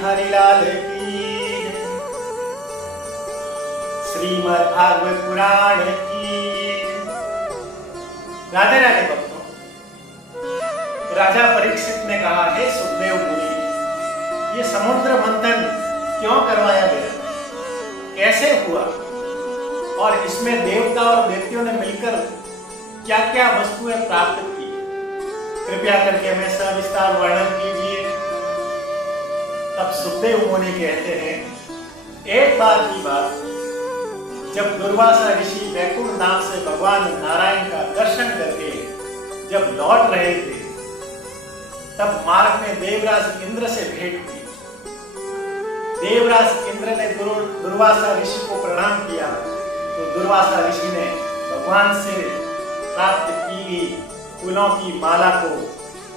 बिहारी लाल की, श्रीमद् भागवत पुराण की। राधे राधे भक्तों, राजा परीक्षित ने कहा, हे सुखदेव मुनि, ये समुद्र मंथन क्यों करवाया गया, कैसे हुआ और इसमें देवता और दैत्यों ने मिलकर क्या क्या वस्तुएं प्राप्त की, कृपया करके हमें सविस्तार वर्णन कीजिए। तब सुखदेव मुनि कहते हैं, एक बार की बात, जब दुर्वासा ऋषि वैकुंठ धाम से भगवान नारायण का दर्शन करके जब लौट रहे थे, तब मार्ग में देवराज इंद्र से भेंट हुई। देवराज इंद्र ने दुर्वासा ऋषि को प्रणाम किया, तो दुर्वासा ऋषि ने भगवान से प्राप्त की गई फूलों की माला को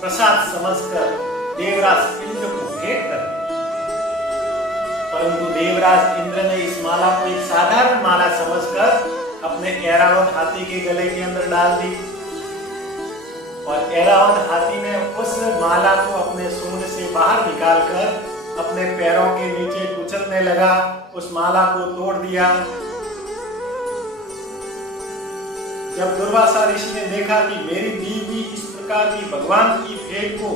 प्रसाद समझकर देवराज इंद्र को भेंट कर दी। परंतु देवराज इंद्र ने इस माला को एक साधारण माला समझकर अपने ऐरावत हाथी के गले के अंदर डाल दी, और ऐरावत हाथी ने उस माला को अपने सूंड से बाहर निकालकर अपने पैरों के नीचे कुचलने लगा, उस माला को तोड़ दिया। जब दुर्वासा ऋषि ने देखा कि मेरी दी हुई इस प्रकार की भगवान की भेंट को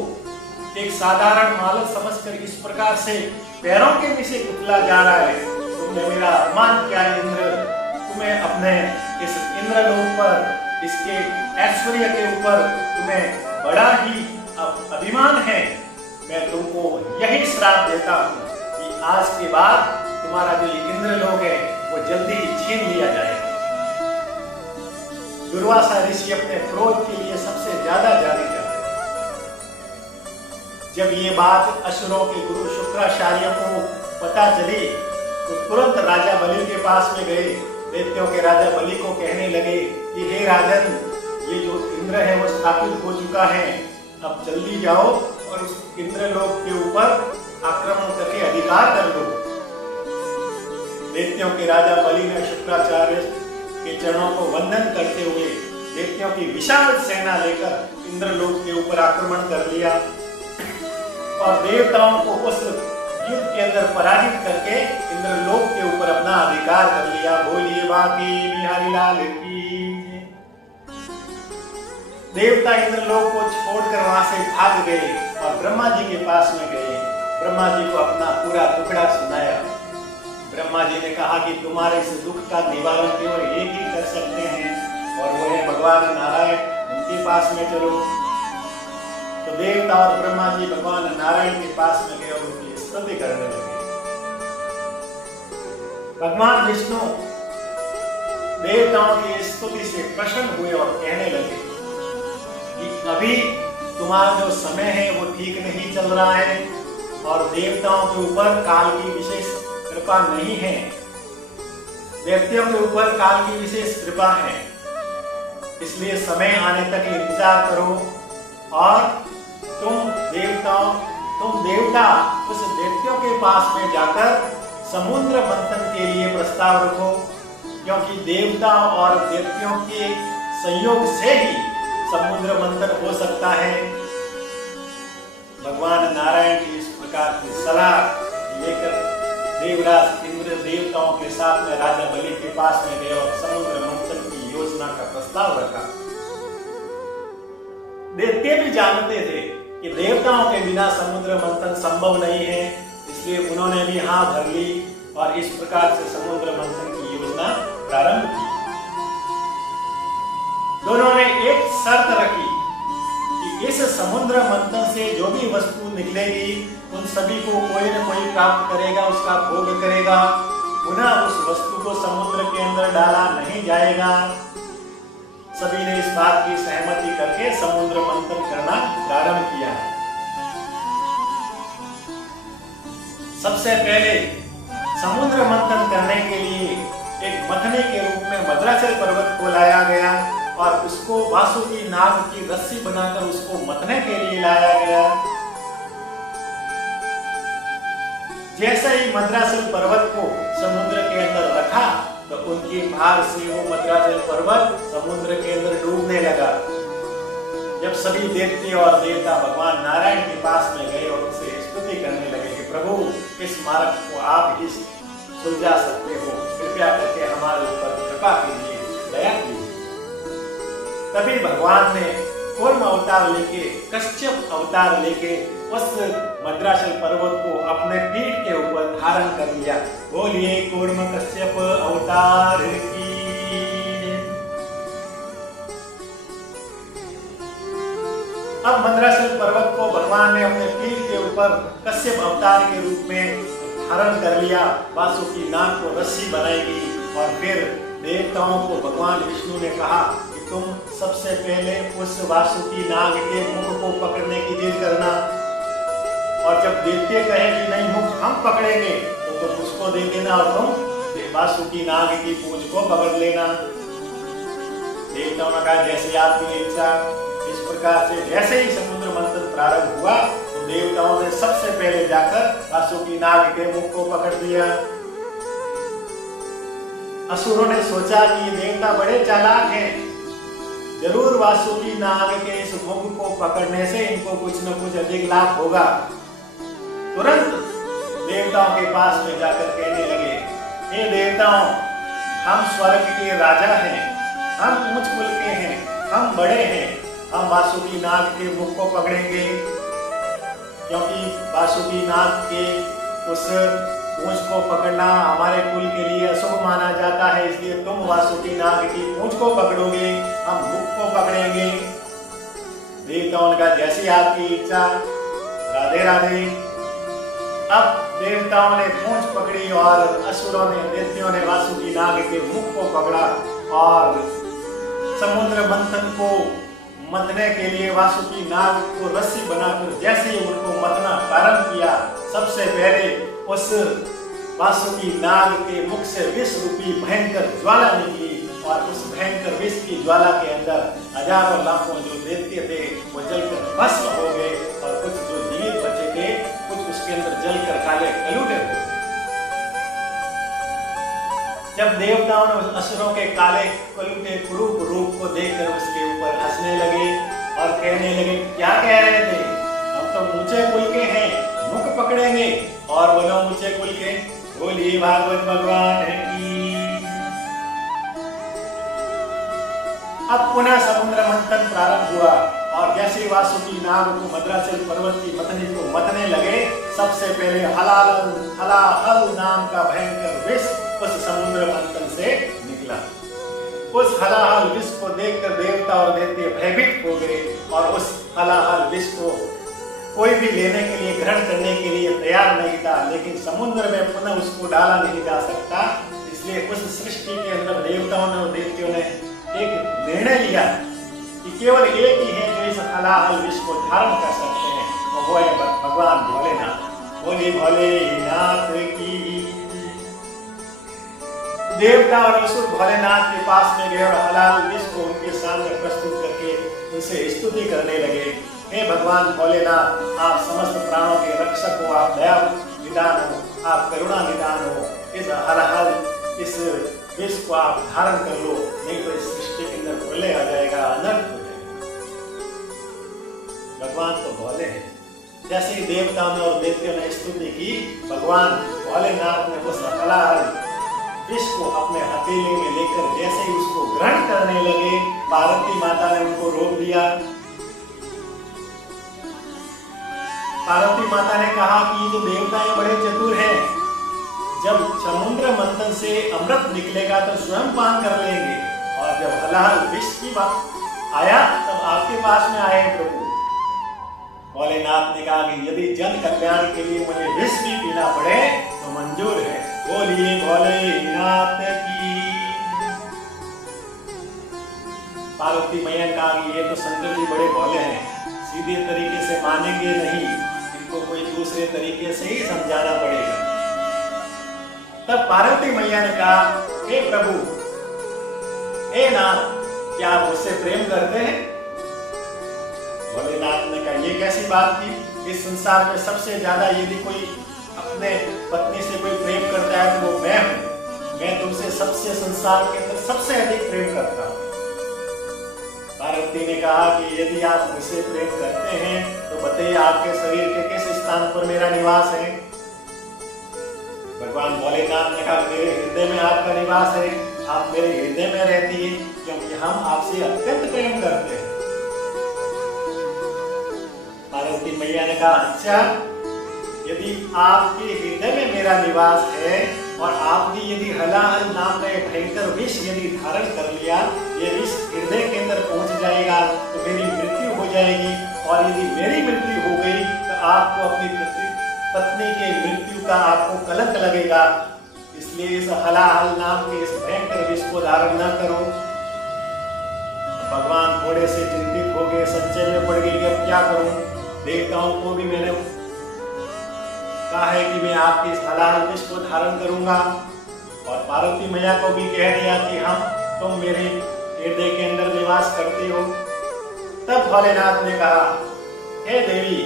एक साधारण माला समझकर इस प्रकार से पैरों के नीचे कुचला जा रहा है, तुमने मेरा अपमान किया इंद्र, तुम्हें अपने इस इंद्रलोक पर, इसके ऐश्वर्य के ऊपर तुम्हें बड़ा ही अभिमान है। मैं तुमको यही श्राप देता हूँ कि आज के बाद तुम्हारा जो इंद्रलोक है वो जल्दी ही छीन लिया जाएगा। दुर्वासा ऋषि अपने क्रोध के लिए सबसे ज्यादा जाने जाते हैं। जब ये बात असुरों के गुरु शुक्राचार्य को पता चली, तो तुरंत राजा बलि के पास में गए, दैत्यों के राजा बलि को कहने लगे कि हे राजन, ये जो इंद्र है वो स्थापित हो चुका है, अब जल्दी जाओ और उस इंद्रलोक के ऊपर आक्रमण करके अधिकार कर लो। दैत्यों के राजा बलि ने शुक्राचार्य के चरणों को वंदन करते हुए दैत्यों की विशाल सेना लेकर इंद्रलोक के ऊपर आक्रमण कर लिया, और देवताओं को उस युद्ध के अंदर पराजित करके इंद्रलोक के ऊपर अपना अधिकार कर लिया। बोलिए बाकी बिहारी लाल की। देवता इंद्रलोक को छोड़कर वहां से भाग गए और ब्रह्मा जी के पास में गए। ब्रह्मा जी को अपना पूरा दुखड़ा सुनाया। ब्रह्मा जी ने कहा कि तुम्हारे इस दुख का निवारण केवल एक ही कर सकते हैं, और वो है भगवान नारायण, उनके पास में चलो। तो देवता और ब्रह्मा जी भगवान नारायण के पास में गए और उनकी स्तुति करने लगे। भगवान विष्णु देवताओं की स्तुति से प्रसन्न हुए और कहने लगे कि अभी तुम्हारा जो समय है वो ठीक नहीं चल रहा है, और देवताओं के ऊपर काल की विशेष कृपा नहीं है, दैत्यों के ऊपर काल की विशेष कृपा है, इसलिए समय आने तक इंतजार करो, और तुम देवता उस दैत्यों के पास में जाकर समुद्र मंथन के लिए प्रस्ताव रखो, क्योंकि देवता और दैत्यों के संयोग से ही समुद्र मंथन हो सकता है। भगवान नारायण की इस प्रकार की सलाह लेकर देवराज इंद्र देवताओं के साथ में राजा बलि के पास में गए और समुद्र मंथन की योजना का प्रस्ताव रखा। दैत्य भी जानते थे कि देवताओं के बिना समुद्र मंथन संभव नहीं है, इसलिए उन्होंने भी हाँ भर ली और इस प्रकार से समुद्र मंथन की योजना प्रारंभ की। दोनों ने एक शर्त रखी कि इस समुद्र मंथन से जो भी वस्तु निकलेगी उन सभी को कोई न कोई प्राप्त करेगा, उसका भोग करेगा, पुनः उस वस्तु को समुद्र के अंदर डाला नहीं जाएगा। सभी ने इस बात की सहमति करके समुद्र मंथन करना प्रारंभ किया। सबसे पहले समुद्र मंथन करने के लिए एक मथने के रूप में मद्राचल पर्वत को लाया गया और उसको वासुकी नाग की रस्सी बनाकर उसको मथने के लिए लाया गया। जैसे ही मद्राचल पर्वत को समुद्र के अंदर रखा तो उनके भार से वो मद्राचल पर्वत समुद्र के अंदर डूबने लगा। जब सभी देवते और देवता भगवान नारायण के पास में गए और उनसे स्तुति करने लगे कि प्रभु इस मार्ग को आप ही सुलझा सकते हो, कृपया करके हमारे ऊपर कृपा कीजिए, दया कीजिए। तभी भगवान ने कूर्म अवतार लेके, कश्यप अवतार लेके उस मद्राचल पर्वत को अपने पीठ के ऊपर धारण कर लिया। बोलिए कूर्म कश्यप अवतार की। अब मद्राचल पर्वत को भगवान ने अपने पीठ के ऊपर कश्यप अवतार के रूप में धारण कर लिया। वासुकी नाग को रस्सी बनाएगी और फिर देवताओं को भगवान विष्णु ने कहा कि तुम सबसे पहले उस वासुकी नाग के मुख को पकड़ने की जिद करना, और जब दैत्य कहे कि नहीं मुख हम पकड़ेंगे तो तुम उसको दे देना और तुम वासुकी नाग की पूंछ को पकड़ लेना। देवताओं ने कहा जैसे आपकी इच्छा। इस प्रकार से जैसे ही समुद्र मंथन प्रारंभ हुआ तो देवताओं ने सबसे पहले जाकर वासुकी नाग के मुख को पकड़ लिया। असुरों ने सोचा कि ये देवता बड़े चालाक हैं, जरूर वासुकी नाग के इस मुख को पकड़ने से इनको कुछ न कुछ अधिक लाभ होगा। तुरंत देवताओं के पास में जाकर कहने लगे, हे देवताओं, हम स्वर्ग के राजा हैं, हम ऊंच कुल के हैं, हम बड़े हैं, हम वासुकी नाग के मुख को पकड़ेंगे, क्योंकि वासुकी नाग के उस पूंछ को पकड़ना हमारे कुल के लिए अशुभ माना जाता है, इसलिए तुम वासुकी नाग की पूंछ को पकड़ोगे, हम मुख को पकड़ेंगे। देवताओं ने कहा जैसी आपकी इच्छा, राधे राधे। अब देवताओं ने पूंछ पकड़ी और असुरों ने, दैत्यों ने वासुकी नाग के मुख को पकड़ा और समुद्र मंथन को मथने के लिए वासुकी नाग को रस्सी बनाकर जैसे ही उनको मथना प्रारंभ किया, सबसे पहले उस वासुकी नाग के मुख से विष रूपी भयंकर ज्वाला निकली और उस भयंकर विष की ज्वाला के अंदर हजारों लाखों जो दैत्य थे वो जलकर भस्म हो गए और कुछ जो जीवित बचे थे कुछ उसके अंदर जलकर काले कलूटे हो गए। जब देवताओं ने असुरों के काले कलूटे कुरूप रूप को देखकर उसके ऊपर हंसने लगे और कहने लगे, क्या कह रहे थे, हम तो ऊंचे कुल के हैं, मुख पकड़ेंगे और बनो ऊंचे कुल के। बोलिए भागवत भगवान की। अब पुनः समुद्र मंथन प्रारंभ हुआ और जैसे वासुकी नाग को मद्राचल पर्वत की मथनी को मथने लगे, सबसे पहले हलाहल नाम का भयंकर विष उस समुद्र मंथन से निकला। उस हलाहल विष को देखकर देवता और दैत्य भयभीत हो गए और उस हलाहल विष को कोई भी लेने के लिए, ग्रहण करने के लिए तैयार नहीं था, लेकिन समुद्र में पुनः उसको डाला नहीं जा सकता। इसलिए उस सृष्टि के अंदर देवताओं ने और दैत्यों ने एक निर्णय लिया कि केवल एक ही है जो इस हलाहल विष को धारण कर सकते हैं, और वो है भगवान भोलेनाथ। बोले भोलेनाथ की। देवता और असुर भोलेनाथ के पास में गए और हलाहल विष को उनके सामने प्रस्तुत करके उनसे स्तुति करने लगे। हे भगवान भोलेनाथ, आप समस्त प्राणों के रक्षक हो, आप दया निदान हो, आप करुणा निदान हो, इस हलाहल इस विष को आप धारण कर लो, नहीं तो इस सृष्टि के अंदर प्रलय आ जाएगा, अनर्थ हो जाएगा। भगवान तो भोले हैं। जैसे ही देवताओं ने और दैत्यों ने स्तुति की, भगवान भोलेनाथ ने उस हलाहल विष को अपने हथेली में लेकर जैसे ही उसको ग्रहण करने लगे, पार्वती माता ने उनको रोक दिया। पार्वती माता ने कहा कि ये जो देवता हैं बड़े चतुर हैं, जब समुद्र मंथन से अमृत निकलेगा तो स्वयं पान कर लेंगे, और जब हलाहल विष की बात आया तब आपके पास में आए प्रभु। भोलेनाथ ने कहा कि यदि जन कल्याण के लिए मुझे विष भी पीना पड़े तो मंजूर है। बोलिए भोलेनाथ की। पार्वती मैया ने कहा कि ये तो शंकर जी बड़े भोले हैं, सीधे तरीके से मानेंगे नहीं, इनको कोई दूसरे तरीके से ही समझाना पड़ेगा। तब पार्वती मैया ने कहा, हे प्रभु, हे नाथ, क्या आप मुझसे प्रेम करते हैं? भोलेनाथ ने कहा, ये कैसी बात की? इस संसार में सबसे ज्यादा यदि कोई अपने पत्नी से कोई प्रेम करता है तो वो मैं हूं। मैं तुमसे सबसे संसार के अंदर सबसे अधिक प्रेम करता हूं। पार्वती ने कहा कि यदि आप मुझसे प्रेम करते हैं तो बताइए आपके शरीर के किस स्थान पर मेरा निवास है। भगवान भोलेनाथ ने कहा मेरे हृदय में आपका निवास है, आप मेरे हृदय में रहती है क्योंकि हम आपसे अत्यंत प्रेम करते हैं। पार्वती मैया ने कहा अच्छा, यदि आपके हृदय में मेरा निवास है और आपने यदि हलाहल नाम का भयंकर विष यदि धारण कर लिया, ये विष हृदय के अंदर पहुंच जाएगा तो मेरी मृत्यु हो जाएगी, और यदि मेरी मृत्यु हो गई तो आपको अपनी पत्नी के मृत्यु का आपको कलंक लगेगा, इसलिए इस हलाहल नाम के इस भयंकर विष को धारण न करो। भगवान थोड़े से चिंतित हो गए, संचय में पड़ गई, अब क्या करूं? देवताओं को भी मैंने कहा है कि मैं आपके इस हलाहल विष को धारण करूंगा, और पार्वती मैया को भी कह दिया कि तुम मेरे हृदय के अंदर निवास करते हो। तब भोलेनाथ ने कहा हे देवी,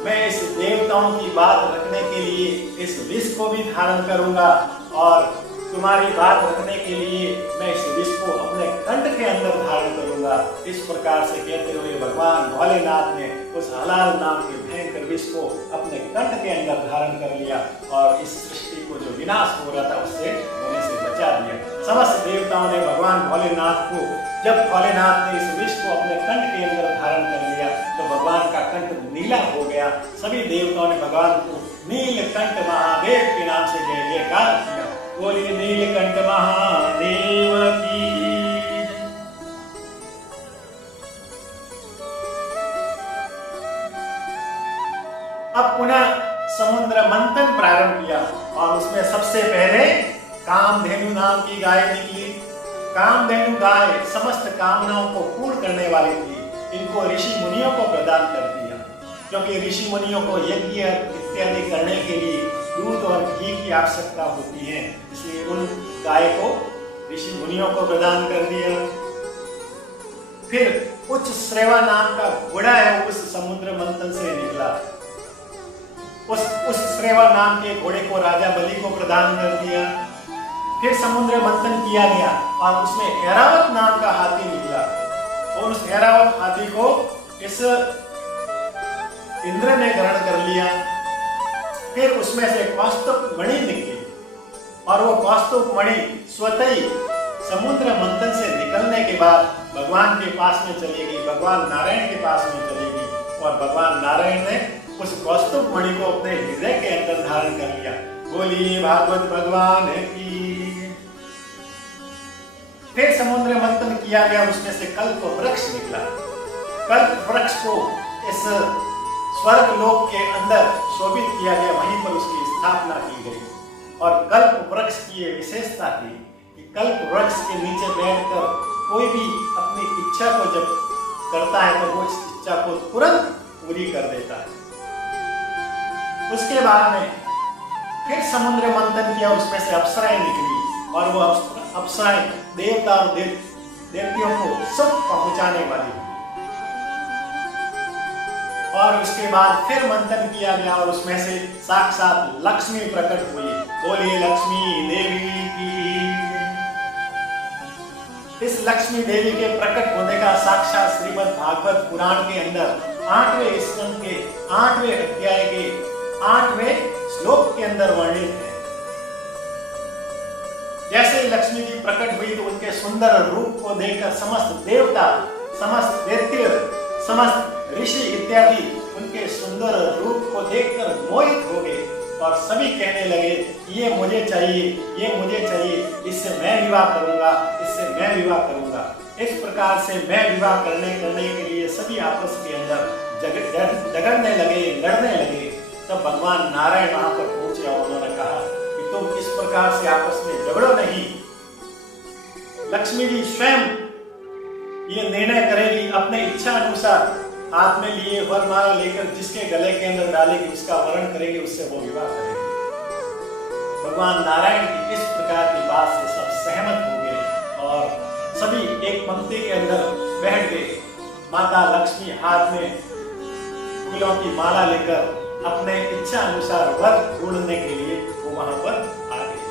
मैं इस देवताओं की बात रखने के लिए इस विष को भी धारण करूंगा, और तुम्हारी बात रखने के लिए मैं इस विष को अपने कंठ के अंदर धारण करूंगा। इस प्रकार से कहते हुए भगवान भोलेनाथ ने उस हलाहल नाम के भयंकर विष को अपने कंठ के अंदर धारण कर लिया, और इस सृष्टि को जो विनाश हो रहा था उससे होने से बचा दिया। समस्त देवताओं ने भगवान भोलेनाथ को, जब भोलेनाथ ने इस विष को अपने कंठ के अंदर धारण कर लिया तो भगवान का कंठ नीला हो गया। सभी देवताओं ने भगवान को नीलकंठ महादेव के नाम से जय जयकार किया। बोलिए नीलकंठ महादेव की। अब पुनः समुद्र मंथन प्रारंभ किया, और उसमें सबसे पहले कामधेनु नाम की गाय निकली। कामधेनु गाय समस्त कामनाओं को पूर्ण करने वाली थी। इनको ऋषि मुनियों को प्रदान कर दिया, क्योंकि ऋषि मुनियों को यज्ञ इत्यादि करने के लिए दूध और घी की आवश्यकता होती है, इसलिए उन गाय को ऋषि मुनियों को प्रदान कर दिया। फिर उच्च श्रेवा नाम का घोड़ा है, उस समुद्र मंथन से निकला। उस श्रेवा नाम के घोड़े को राजा बलि को प्रदान कर दिया। फिर समुद्र मंथन किया गया, और उसमें ऐरावत नाम का हाथी निकला, और उस ऐरावत हाथी को इस इंद्र ने ग्रहण कर लिया। फिर उसमें से कौस्तुभ मणि निकली, और वो कौस्तुभ मणि स्वतः ही समुद्र मंथन से निकलने के बाद भगवान के पास में चली गई, भगवान नारायण के पास में चली गई, और भगवान नारायण ने उस कौस्तुभ मणि को अपने हृदय के अंदर धारण कर लिया। बोलिए भागवत भगवान की। फिर समुद्र मंथन किया गया, उसमें से कल्प वृक्ष निकला। कल्प वृक्ष को इस स्वर्ग लोक के अंदर शोभित किया गया, वहीं पर उसकी स्थापना की गई। और कल्प वृक्ष की ये विशेषता थी कि कल्प वृक्ष के नीचे बैठकर कोई भी अपनी इच्छा को जब करता है तो वो इस इच्छा को तुरंत पूरी कर देता है। उसके बाद में फिर समुद्र मंथन किया, उसमें से अप्सराएं निकली, और वो अप्सराएं देवता और देवतियों को सुख पहुंचाने वाली। और उसके बाद फिर मंथन किया गया, और उसमें से साक्षात लक्ष्मी प्रकट हुई। बोलिए लक्ष्मी देवी की। इस लक्ष्मी देवी के प्रकट होने का साक्षात श्रीमद् भागवत पुराण के अंदर 8वें स्कंद के 8वें अध्याय के 8वें श्लोक के अंदर वर्णित है। जैसे लक्ष्मी जी प्रकट हुई तो उनके सुंदर रूप को देखकर समस्त देवता, समस्त दैत्य, समस्त ऋषि इत्यादि उनके सुंदर रूप को देखकर मोहित हो गए, और सभी कहने लगे ये मुझे चाहिए, ये मुझे चाहिए, इससे मैं विवाह करूंगा, इससे मैं विवाह करूंगा। इस प्रकार से मैं विवाह करने के लिए सभी आपस के अंदर झगड़ने लगे, लड़ने लगे। तब भगवान नारायण वहां पर पहुंचे, और उन्होंने कहा कि तुम इस प्रकार से आपस में झगड़ो नहीं। लक्ष्मी जी स्वयं ये निर्णय करेगी, अपने इच्छा अनुसार हाथ में लिए वरमाला लेकर जिसके गले के अंदर डालेगी, उसका वरण करेंगे, उससे वो विवाह करेंगे। भगवान नारायण की इस प्रकार की बात से सब सहमत हो गए, और सभी एक पंक्ति के अंदर बैठ गए। माता लक्ष्मी हाथ में फूलों की माला लेकर अपने इच्छा अनुसार वर ढूंढने के लिए वो वहां पर आ गई।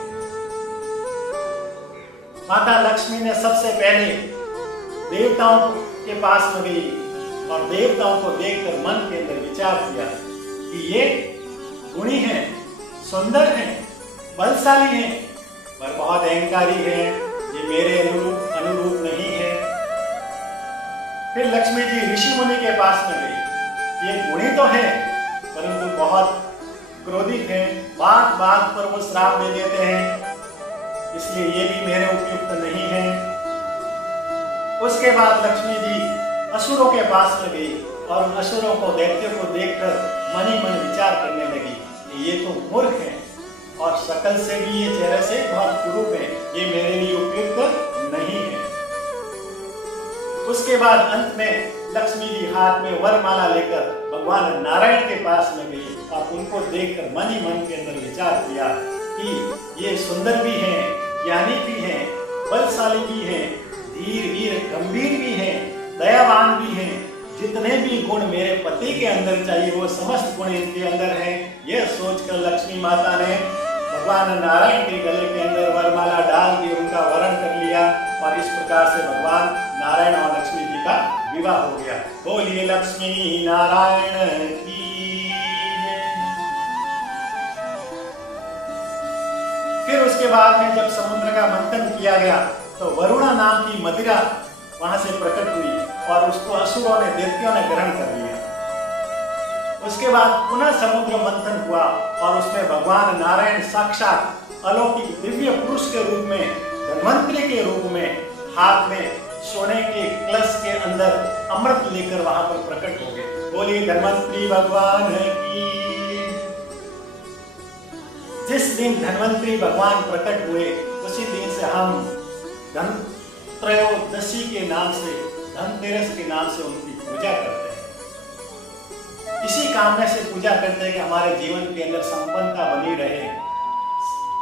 माता लक्ष्मी ने सबसे पहले देवताओं के पास में गई, और देवताओं को देखकर मन के अंदर विचार किया कि ये गुणी हैं, सुंदर हैं, बलशाली हैं पर बहुत अहंकारी हैं, ये मेरे अनुरूप नहीं है। फिर लक्ष्मी जी ऋषि मुनि के पास में गई। ये गुणी तो है परंतु बहुत क्रोधित हैं, बात बात पर वो श्राप दे देते हैं, इसलिए ये भी मेरे उपयुक्त नहीं है। उसके बाद लक्ष्मी जी असुरों के पास में गई और उन असुरों को दैत्यों को देखकर मन ही मन विचार करने लगी कि ये तो मूर्ख हैं और शकल से भी ये चेहरे से बहुत कुरूप है, ये मेरे लिए उपयुक्त नहीं है। उसके बाद अंत में लक्ष्मी जी हाथ में वरमाला लेकर भगवान नारायण के पास में गई और उनको देखकर मन ही मन के अंदर विचार किया कि ये सुंदर भी हैं, ज्ञानी भी हैं, बलशाली भी हैं, धीर वीर गंभीर भी हैं, दयावान भी हैं, जितने भी गुण मेरे पति के अंदर चाहिए वो समस्त गुण इनके अंदर हैं। यह सोचकर लक्ष्मी माता ने भगवान नारायण के गले के अंदर वरमाला डाल के उनका वरण कर लिया और इस प्रकार से भगवान नारायण और लक्ष्मी जी का विवाह हो गया। बोलिए लक्ष्मी नारायण की। फिर उसके बाद में जब समुद्र का मंथन किया गया तो वरुणा नाम की मदिरा वहां से प्रकट हुई और उसको असुरों ने दैत्यों ने ग्रहण कर लिया। उसके बाद पुनः समुद्र मंथन हुआ और उसमें भगवान नारायण साक्षात अलौकिक दिव्य पुरुष के रूप में, धन्वंतरी के रूप में, हाथ में सोने के कलश के अंदर अमृत लेकर वहां पर प्रकट हो गए। बोलिए धन्वंतरी भगवान की। जिस दिन धन्वंतरी भगवान प्रकट हुए उसी दिन से हम धनत्रयोदशी के नाम से, धनतेरस के नाम से उनकी पूजा करते हैं। इसी कामना से पूजा करते हैं कि हमारे जीवन के अंदर संपन्नता बनी रहे,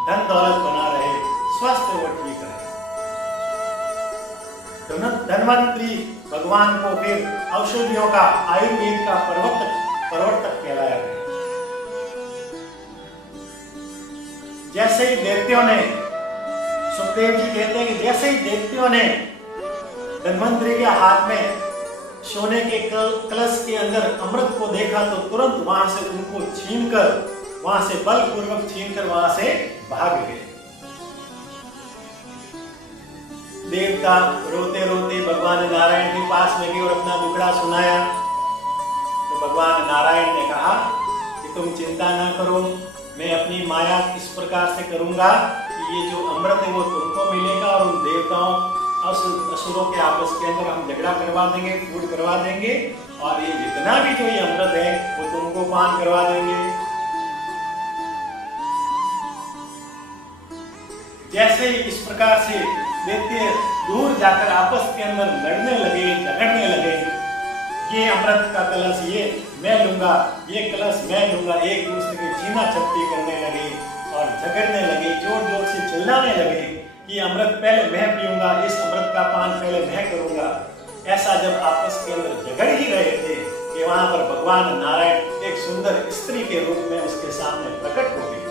धन दौलत बना रहे, स्वास्थ्य वो ठीक रहे। धन्वंतरी भगवान को फिर औषधियों का, आयुर्वेद का प्रवर्तक कहलाया गया। जैसे ही दैत्यों ने, सुखदेव जी कहते हैं कि जैसे ही दैत्यों ने धन्वंतरी के हाथ में सोने के कलश के अंदर अमृत को देखा तो तुरंत वहां से उनको छीनकर, वहां से बलपूर्वक छीनकर वहां से भाग गए। देवता रोते रोते भगवान नारायण के पास में गए और अपना दुखड़ा सुनाया तो भगवान नारायण ने कहा कि तुम चिंता ना करो, मैं अपनी माया इस प्रकार से करूंगा कि ये जो अमृत है वो तुमको मिलेगा और उन देवताओं असुरों के आपस के अंदर हम झगड़ा करवा देंगे, फूट करवा देंगे और ये जितना भी जो ये अमृत है वो तुमको पान करवा देंगे। जैसे ही इस प्रकार से दैत्य दूर जाकर आपस के अंदर लड़ने लगे, झगड़ने लगे, ये अमृत का कलश ये मैं लूंगा, ये कलश मैं लूंगा, एक दूसरे की छीना झपटी करने लगे और झगड़ने लगे, जोर जोर से चिल्लाने लगे कि अमृत पहले मैं पीऊंगा, इस अमृत का पान पहले मैं करूंगा। ऐसा जब आपस के अंदर झगड़ ही रहे थे कि वहां पर भगवान नारायण एक सुंदर स्त्री के रूप में उसके सामने प्रकट हो गए।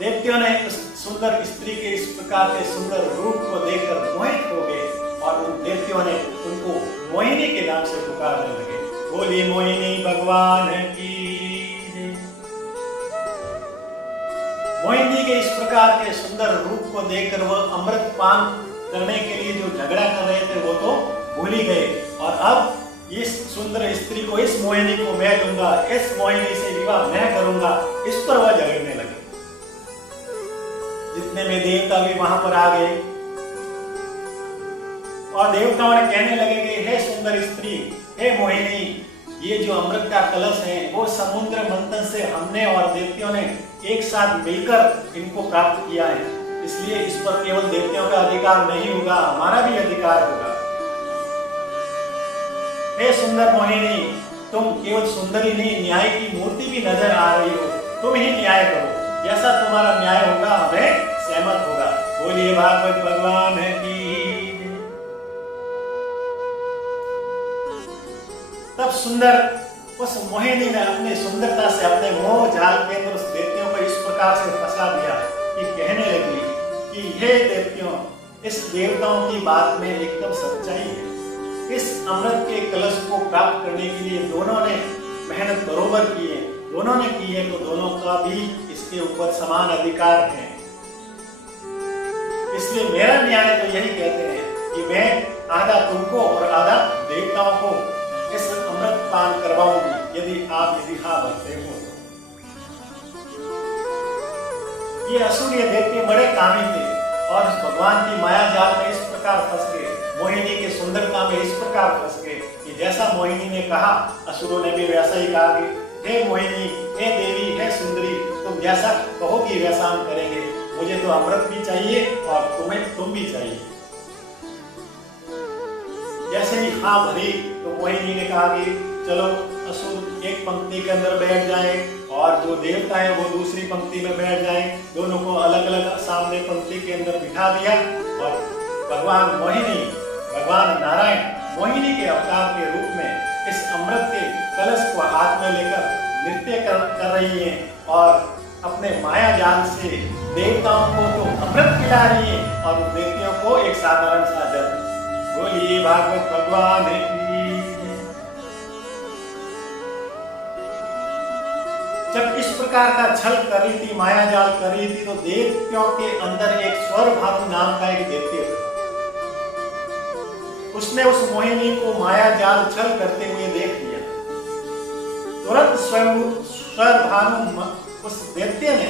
दैत्यों ने उस सुंदर स्त्री के इस प्रकार के सुंदर रूप को देखकर मोहित हो गए और उन दैत्यों ने उनको मोहिनी के नाम से पुकारने लगे। बोली मोहिनी भगवान की। मोहिनी के इस प्रकार के सुंदर रूप को देखकर वह अमृत पान करने के लिए जो झगड़ा कर रहे थे वो तो भूल ही गए और अब इस सुंदर स्त्री को, इस मोहिनी को मैं लूंगा, इस मोहिनी से विवाह मैं करूंगा, इस पर वह झगड़ने लगे। जितने में देवता भी वहां पर आ गए और देवताओं ने कहने लगे कि हे सुंदर स्त्री, हे मोहिनी, ये जो अमृत का कलश है वो समुद्र मंथन से हमने और दैत्यों ने एक साथ मिलकर इनको प्राप्त किया है, इसलिए इस पर केवल दैत्यों का अधिकार नहीं होगा, हमारा भी अधिकार होगा। हे सुंदर मोहिनी, तुम केवल सुंदरी नहीं, न्याय की मूर्ति भी नजर आ रही हो, तुम ही न्याय करो, जैसा तुम्हारा न्याय होगा हमें सहमत होगा। बोलिए भागवत भगवान की। तब सुंदर उस मोहिनी ने अपनी सुंदरता से अपने मोह जाल के अंदर उस दैत्यों को इस प्रकार से फंसा दिया कि कहने लगी कि हे दैत्यों, इस देवताओं की बात में एकदम सच्चाई है। इस अमृत के कलश को प्राप्त करने के लिए दोनों ने मेहनत बरोबर की है, दोनों ने की है तो दोनों का भी इसके ऊपर समान अधिकार है। इसलिए मेरा न्याय तो यही कहते हैं कि मैं आधा तुमको और आधा देवताओं को इस अमृत पान करवाऊंगी यदि आप हाँ भरते हो। ये असुर ये दैत्य बड़े कामी थे और भगवान की माया जाल में इस प्रकार फंस गए, मोहिनी की सुंदरता में इस प्रकार फंस गए कि जैसा मोहिनी ने कहा असुरों ने भी वैसा ही कहा कि हे मोहिनी, हे देवी, हे सुंदरी, तुम जैसा कहोगी वैसा हम करेंगे, मुझे तो अमृत भी चाहिए और तुम्हें तुम भी चाहिए। जैसे ही हाँ भरी तो मोहिनी ने कहा कि चलो असुर एक पंक्ति के अंदर बैठ जाएं और जो देवता है वो दूसरी पंक्ति में बैठ जाएं। दोनों को अलग अलग सामने पंक्ति के अंदर बिठा दिया और भगवान मोहिनी, भगवान नारायण मोहिनी के अवतार के रूप में इस अमृत के कलश को हाथ में लेकर नृत्य कर रही है और अपने माया जाल से देवताओं को तो अमृत खिला रही है और दैत्यों को एक साधारण सा जल। बोलिए भागवत भगवान की। जब इस प्रकार का छल कर रही थी, माया जाल कर रही थी, तो दैत्यों के अंदर एक स्वर भानु नाम का एक दैत्य था। उसने उस मोहिनी को माया जाल छल करते हुए देख लिया। तुरंत स्वयं स्वर भानु उस दैत्य ने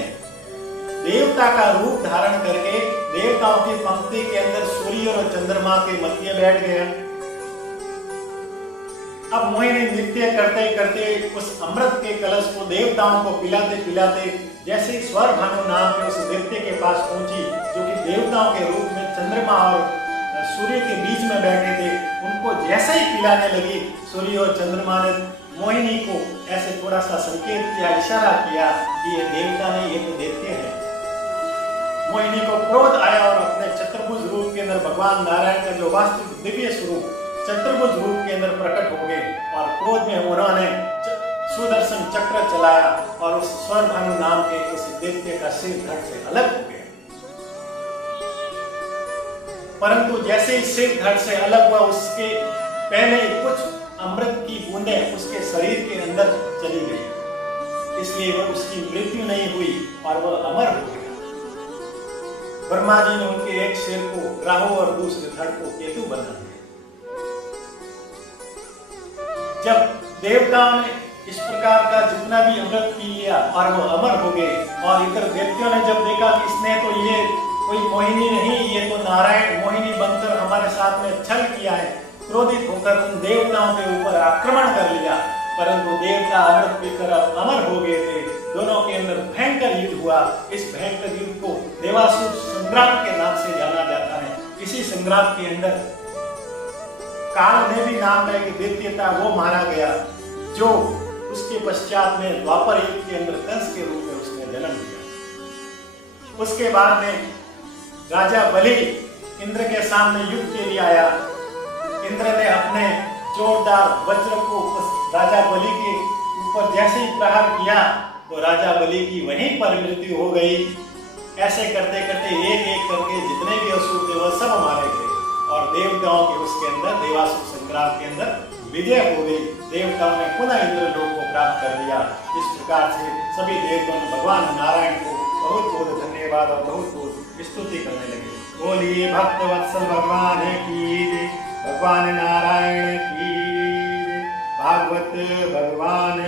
देवता का रूप धारण करके देवताओं की पंक्ति के अंदर सूर्य और चंद्रमा के मध्य बैठ गया। अब मोहिनी नृत्य करते करते उस अमृत के कलश को देवताओं को पिलाते पिलाते जैसे ही स्वर भानु नाम के उस दैत्य के पास पहुंची, जो कि देवताओं के रूप में चंद्रमा और सूर्य के बीच में बैठे थे, उनको जैसे ही पिलाने लगी, सूर्य और चंद्रमा ने मोहिनी को ऐसे थोड़ा सा संकेत किया, इशारा किया कि ये देवता नहीं, ये तो दैत्य है। मोहिनी को क्रोध आया और अपने चतुर्भुज रूप के अंदर भगवान नारायण का जो वास्तविक दिव्य स्वरूप चतुर्भुज रूप के अंदर प्रकट हो गए और क्रोध में उन्होंने सुदर्शन चक्र चलाया और उस स्वर भानु नाम के उस दैत्य का सिर धड़ से अलग हो गया। परंतु जैसे ही सिर धड़ से अलग हुआ, उसके पहले कुछ अमृत की बूंदें उसके शरीर के अंदर चली गई, इसलिए वह उसकी मृत्यु नहीं हुई और वह अमर हो गया। ब्रह्मा जी ने उनके एक सिर को राहु और दूसरे धड़ को केतु बना दिया। जब देवताओं ने इस प्रकार का जितना भी अमृत पी लिया और वो अमर हो गए और इधर दैत्यों ने जब देखा कि इसने तो ये कोई मोहिनी नहीं, ये तो नारायण मोहिनी बनकर हमारे साथ में छल किया है, क्रोधित होकर उन देवताओं के ऊपर आक्रमण कर लिया। परंतु देवता अमृत पीकर अमर हो गए थे। दोनों के अंदर भयंकर युद्ध हुआ। इस भयंकर युद्ध को देवासुर संग्राम के नाम से जाना जाता है। इसी संग्राम के अंदर काल ने भी नाम का एक दैत्य था, वो मारा गया, जो उसके पश्चात में द्वापर युग के अंदर कंस के रूप में उसने जन्म लिया। उसके बाद में राजा बलि इंद्र के सामने युद्ध के लिए आया। इंद्र ने अपने जोरदार वज्र को उस राजा बलि के ऊपर जैसे ही प्रहार किया तो राजा बलि की वहीं पर मृत्यु हो गई। ऐसे करते करते एक एक करके जितने भी असुर थे वह सब मारे गए और देवताओं के उसके अंदर देवासुर संग्राम के अंदर विजय हो गई। देवताओं ने पुनः इंद्रलोक को प्राप्त कर लिया। इस प्रकार से सभी देवताओं ने भगवान नारायण को बहुत बहुत धन्यवाद और बहुत बहुत स्तुति करने लगे। बोलिए भक्त वत्सल भगवान की, भगवान नारायण की, भागवत भगवान